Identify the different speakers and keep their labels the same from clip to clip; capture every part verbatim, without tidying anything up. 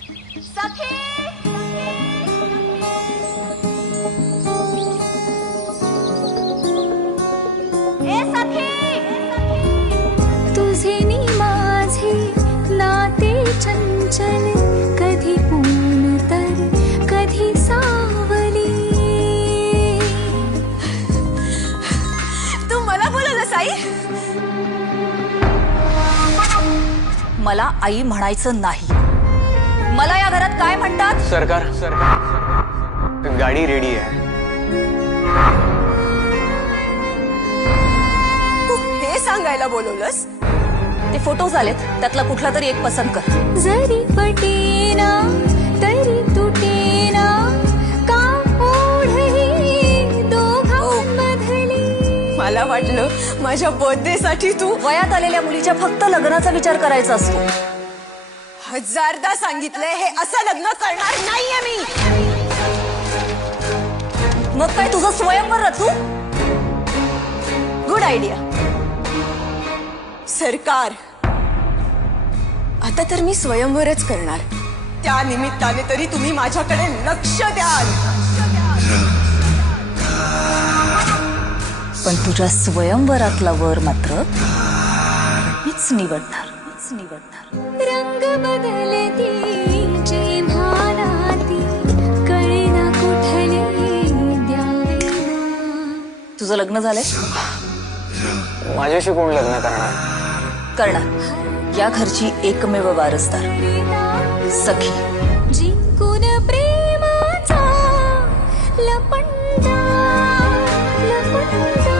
Speaker 1: सखी ए सखी
Speaker 2: तुझे नी माझे नाते चंचल कधी ऊन तर कधी सावली
Speaker 1: तू मला बोलवलंस आई मला आई म्हणायचं नाही मला या घरात काय म्हणतात
Speaker 3: सरकार सरकार गाडी रेडी आहे
Speaker 1: तू हे सांगायला बोलवलंस ते फोटोज आलेत त्यातला कुठला तरी एक पसंत कर
Speaker 2: जरी पटेना तरी तुटेना का ओढही दोघांमधली
Speaker 1: मला वाटलं माझ्या बर्थडे साठी तू वयात आलेल्या मुलीच्या फक्त लग्नाचा विचार करायचा असतो हजारदा सांगितलंय हे असं लग्न करणार नाहीये मी मग काय तुझं स्वयंवर रचू गुड आयडिया सरकार आता तर मी स्वयंवरच करणार त्या निमित्ताने तरी तुम्ही माझ्याकडे लक्ष द्याल पण तुझ्या स्वयंवरातला वर मात्र मीच निवडणार मीच निवडणार
Speaker 2: रंग बदलती जे भानाती कळेना कुठले द्यावे
Speaker 1: तुझं लग्न झालंय
Speaker 3: माझ्याशी कोण लग्न करणार
Speaker 1: करणार या घरची एकमेव वारसदार सखी
Speaker 2: जिंकून प्रेमाचा लपंडा लपंडा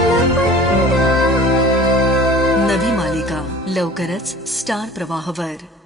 Speaker 2: लपंडा
Speaker 4: नवी मालिका लवकरच स्टार प्रवाहवर.